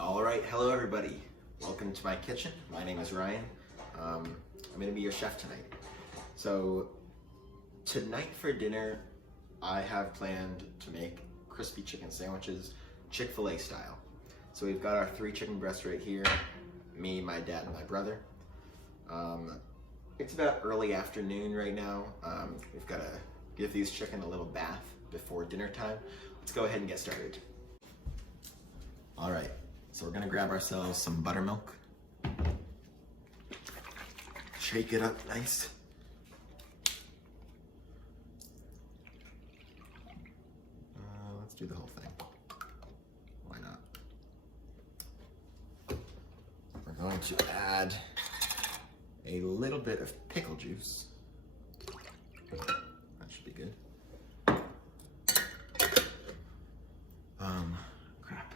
All right, hello everybody. Welcome to my kitchen. My name is Ryan. I'm gonna be your chef tonight. So tonight for dinner, I have planned to make crispy chicken sandwiches, Chick-fil-A style. So we've got our 3 chicken breasts right here, me, my dad, and my brother. It's about early afternoon right now. We've got to give these chicken a little bath before dinner time. Let's go ahead and get started. All right, so we're gonna grab ourselves some buttermilk. Shake it up nice. Let's do the whole thing. Why not? We're going to add a little bit of pickle juice. That should be good. Crap.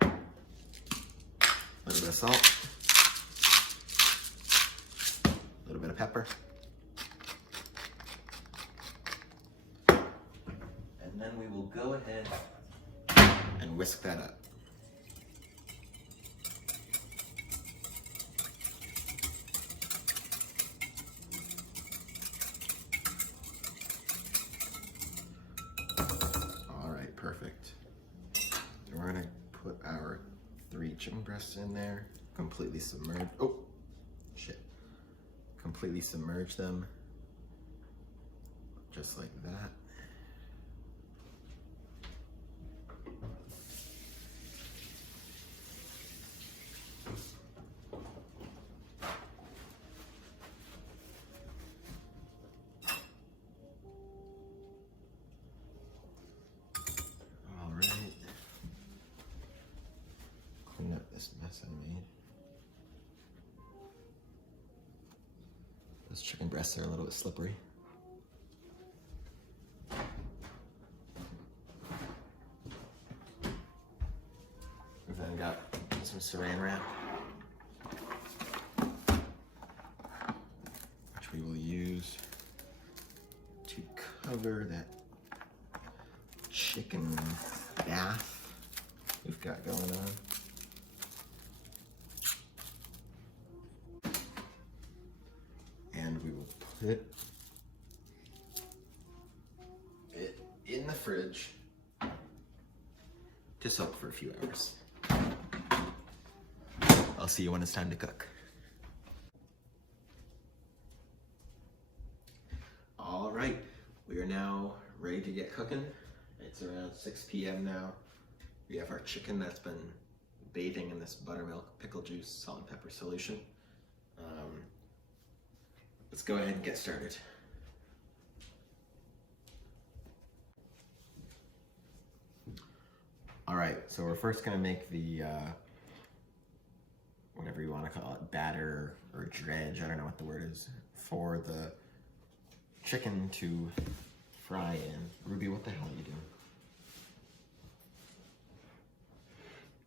A little bit of salt. A little bit of pepper. And then we will go ahead and whisk that up. All right, perfect. And we're gonna put our 3 chicken breasts in there, completely submerge. Oh, shit. Completely submerge them, just like that. All right. Clean up this mess I made. Those chicken breasts are a little bit slippery. We've then got some saran wrap, which we will use to cover that chicken bath we've got going on. And we will put it in the fridge to soak for a few hours. I'll see you when it's time to cook. All right, we are now ready to get cooking. It's around 6 p.m. now. We have our chicken that's been bathing in this buttermilk, pickle juice, salt and pepper solution. Let's go ahead and get started. All right, so we're first gonna make the, whatever you wanna call it, batter or dredge, I don't know what the word is, for the chicken to fry in. Ruby, what the hell are you doing?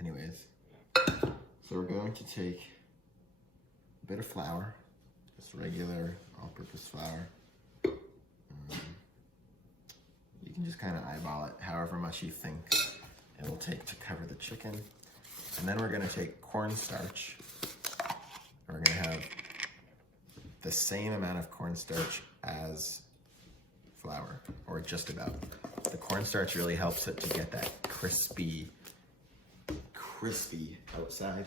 Anyways, so we're going to take a bit of flour, just regular all-purpose flour. You can just kind of eyeball it however much you think it will take to cover the chicken. And then we're gonna take cornstarch. We're gonna have the same amount of cornstarch as flour, or just about. The cornstarch really helps it to get that crispy outside.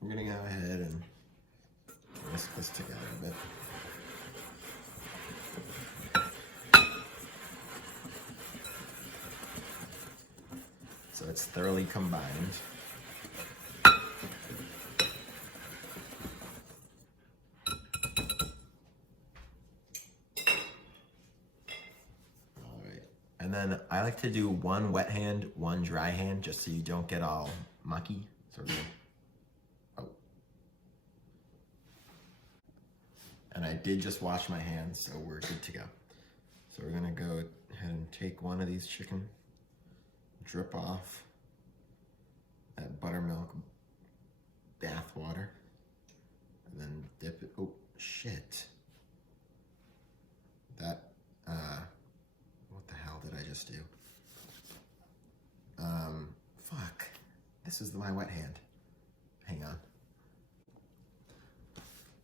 We're gonna go ahead and whisk this together a bit. So it's thoroughly combined. And then I like to do 1 wet hand, 1 dry hand, just so you don't get all mucky. So And I did just wash my hands, so we're good to go. So we're gonna go ahead and take one of these chicken, drip off that buttermilk bath water, and then dip it is my wet hand. Hang on.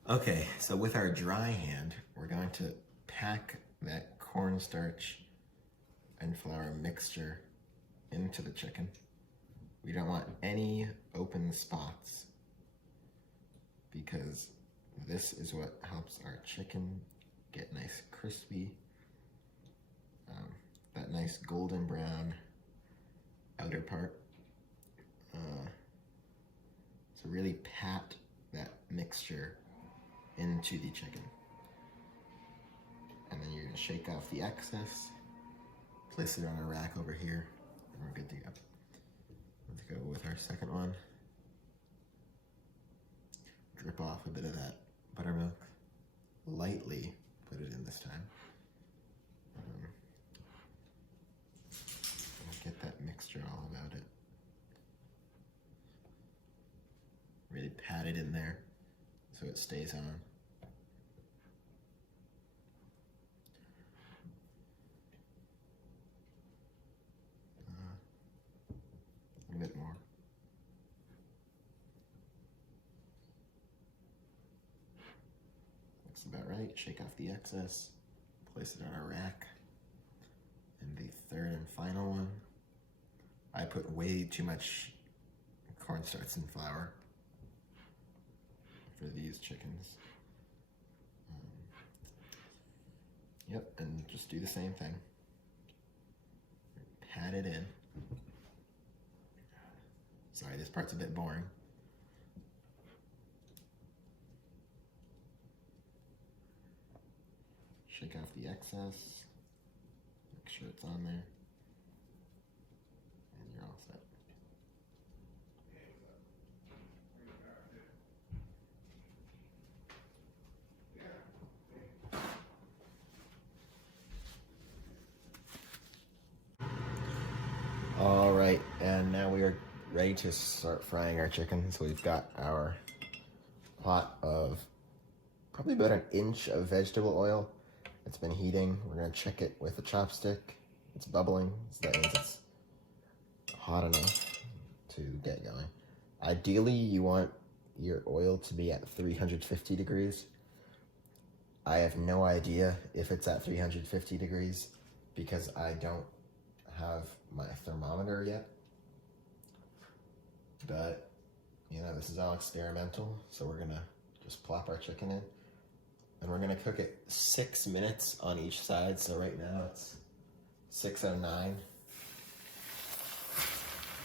Okay, so with our dry hand, we're going to pack that cornstarch and flour mixture into the chicken. We don't want any open spots because this is what helps our chicken get nice crispy, that nice golden brown outer part. So really pat that mixture into the chicken. And then you're gonna shake off the excess, place it on a rack over here, and we're good to go. Let's go with our second one. Drip off a bit of that buttermilk, lightly put it in this time. Get that mixture all about it. Really pat it in there so it stays on. A bit more. Looks about right. Shake off the excess. Place it on a rack. And the third and final one. I put way too much cornstarch and flour for these chickens. Yep, and just do the same thing. Pat it in. Sorry, this part's a bit boring. Shake off the excess. Make sure it's on there. And you're all set. All right, and now we are ready to start frying our chicken. So we've got our pot of probably about an inch of vegetable oil. It's been heating. We're gonna check it with a chopstick. It's bubbling, so that means it's hot enough to get going. Ideally, you want your oil to be at 350 degrees. I have no idea if it's at 350 degrees because I don't have my thermometer yet. But, you know, this is all experimental, so we're gonna just plop our chicken in. And we're gonna cook it 6 minutes on each side. So right now it's 6:09.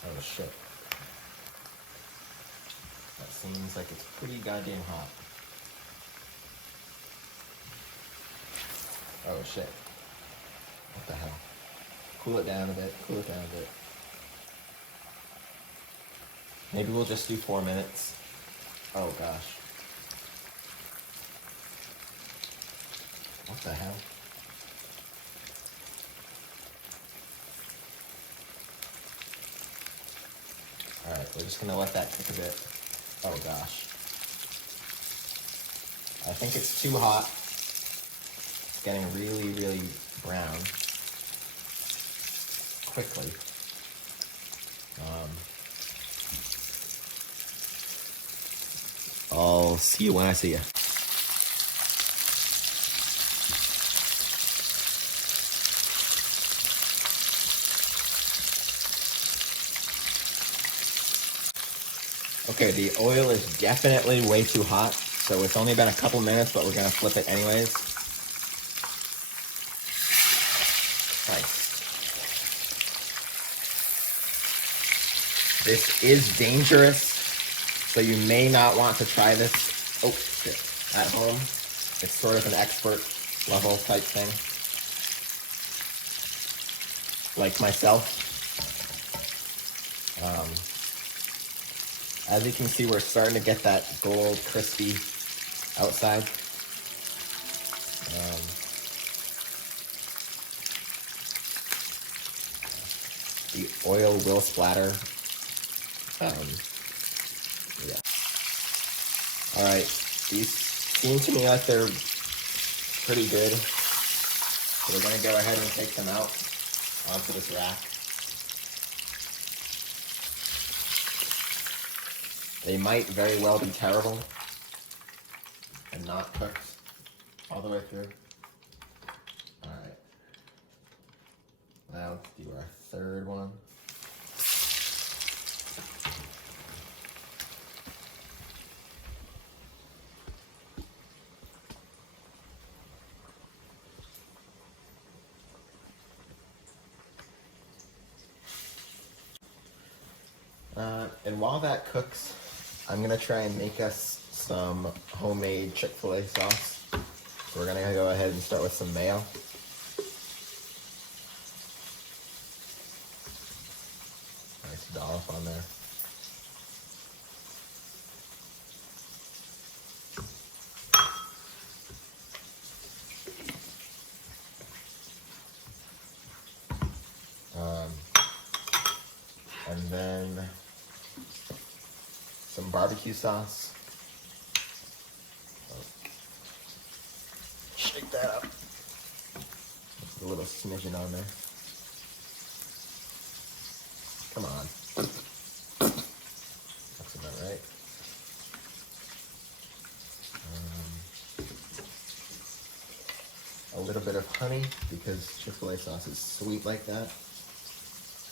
Oh shit. That seems like it's pretty goddamn hot. Oh shit. What the hell? Cool it down a bit, cool it down a bit. Maybe we'll just do 4 minutes. Oh gosh. What the hell? Alright, we're just gonna let that cook a bit. Oh gosh. I think it's too hot. It's getting really, really brown. Quickly. I'll see you when I see you. Okay, the oil is definitely way too hot, so it's only been a couple minutes, but we're gonna flip it anyways. Nice. This is dangerous, so you may not want to try this, oh shit, at home. It's sort of an expert level type thing. Like myself. As you can see, we're starting to get that gold, crispy outside. The oil will splatter. Yeah. All right, these seem to me like they're pretty good. So we're gonna go ahead and take them out onto this rack. They might very well be terrible and not cooked all the way through. All right. Now let's do our third one. And while that cooks, I'm gonna try and make us some homemade Chick-fil-A sauce. So we're gonna go ahead and start with some mayo. Nice dollop on there. And then some barbecue sauce. Shake that up. Just a little smidgen on there. Come on. That's about right. A little bit of honey, because Chick-fil-A sauce is sweet like that.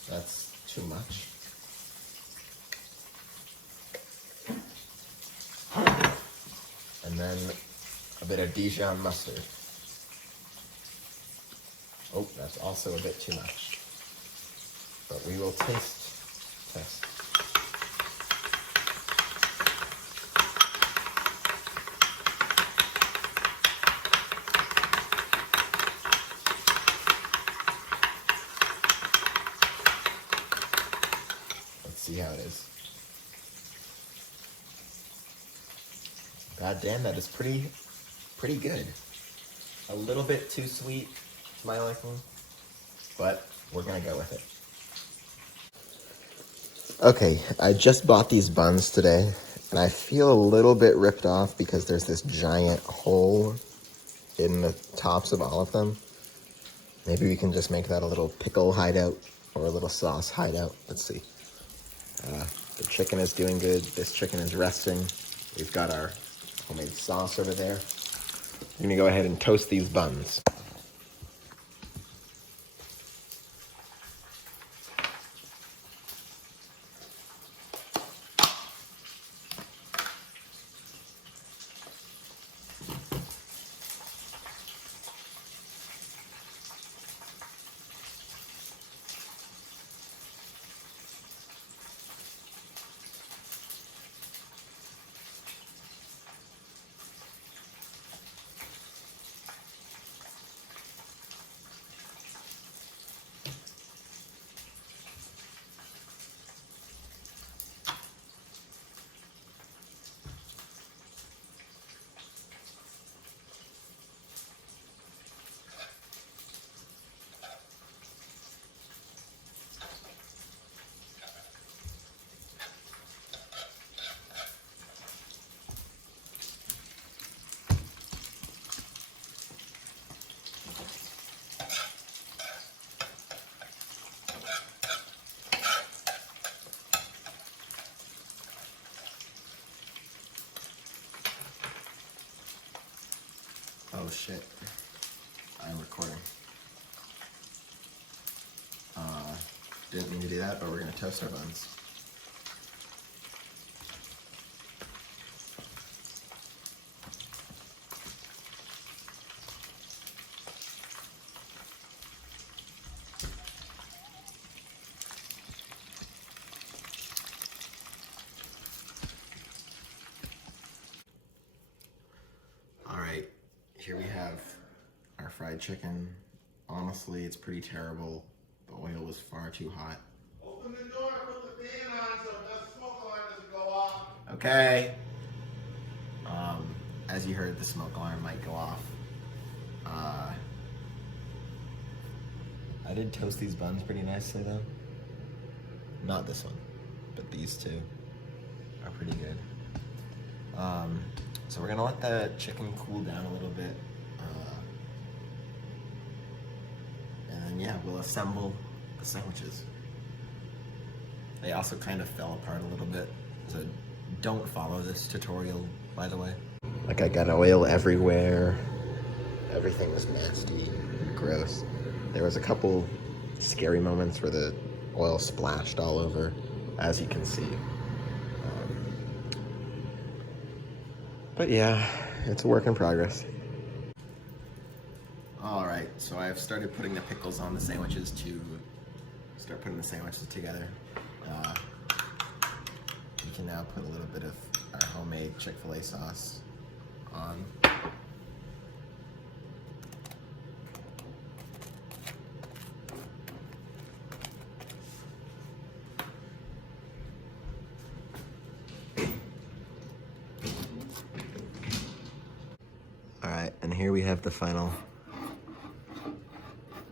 That's too much. And then a bit of Dijon mustard. Oh, that's also a bit too much. But we will test. Let's see how it is. God damn, that is pretty good. A little bit too sweet to my liking, but we're gonna go with it. Okay, I just bought these buns today, and I feel a little bit ripped off because there's this giant hole in the tops of all of them. Maybe we can just make that a little pickle hideout or a little sauce hideout. Let's see. The chicken is doing good. This chicken is resting. We've got our homemade sauce over there. I'm gonna go ahead and toast these buns. Oh shit, I'm recording. Didn't mean to do that, but we're gonna toast our buns. All right, here we have our fried chicken. Honestly, it's pretty terrible. The oil was far too hot. Open the door and put the fan on so the smoke alarm doesn't go off. Okay. As you heard, the smoke alarm might go off. I did toast these buns pretty nicely though. Not this one, but these two are pretty good. So we're gonna let the chicken cool down a little bit. And then yeah, we'll assemble the sandwiches. They also kind of fell apart a little bit. There's a don't follow this tutorial, by the way. Like, I got oil everywhere. Everything was nasty, gross. There was a couple scary moments where the oil splashed all over, as you can see. But yeah, it's a work in progress. All right, so I've started putting the pickles on the sandwiches to start putting the sandwiches together. We can now put a little bit of our homemade Chick-fil-A sauce on. All right, and here we have the final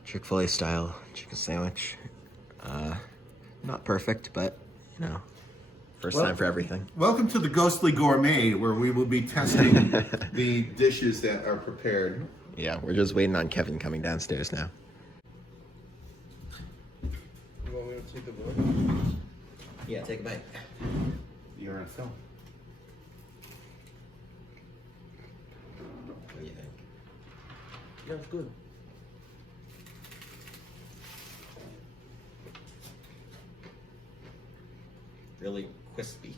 Chick-fil-A style chicken sandwich. Not perfect, but you know, first time for everything. Welcome to the Ghostly Gourmet, where we will be testing the dishes that are prepared. Yeah, we're just waiting on Kevin coming downstairs now. You want me to take a look? Yeah, take a bite. You're on film. What do you think? Yeah, it's good. Really crispy.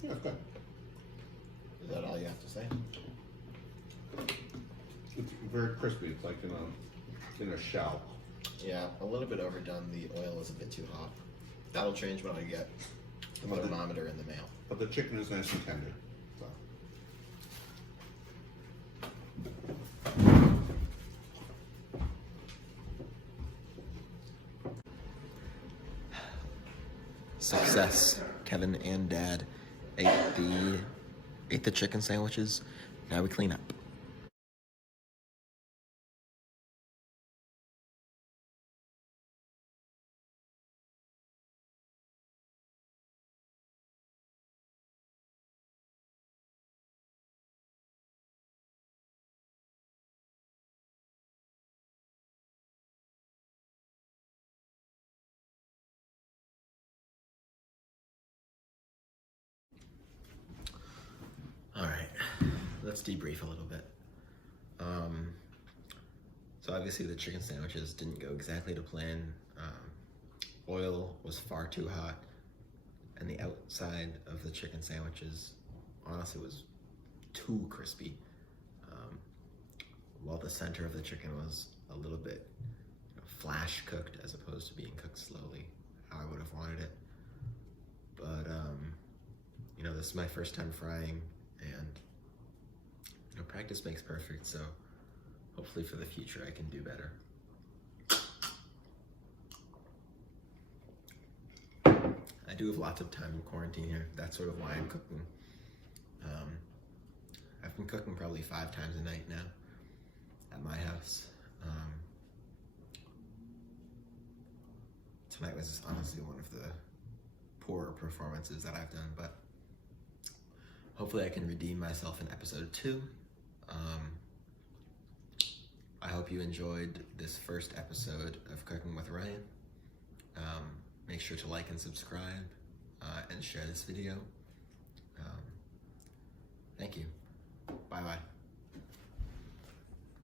Yeah, it's good. Is that all you have to say? It's very crispy. It's like in a shell. Yeah, a little bit overdone. The oil is a bit too hot. That'll change when I get the thermometer in the mail. But the chicken is nice and tender. So. Success. Kevin and Dad ate the chicken sandwiches. Now we clean up. All right, let's debrief a little bit. So obviously the chicken sandwiches didn't go exactly to plan. Oil was far too hot, and the outside of the chicken sandwiches honestly was too crispy, while the center of the chicken was a little bit flash cooked as opposed to being cooked slowly, how I would have wanted it. But this is my first time frying, and practice makes perfect, so hopefully for the future I can do better. I do have lots of time in quarantine here. That's sort of why I'm cooking. I've been cooking probably 5 times a night now at my house. Tonight was honestly one of the poorer performances that I've done, but hopefully I can redeem myself in episode 2. I hope you enjoyed this first episode of Cooking with Ryan. Make sure to like and subscribe and share this video. Thank you.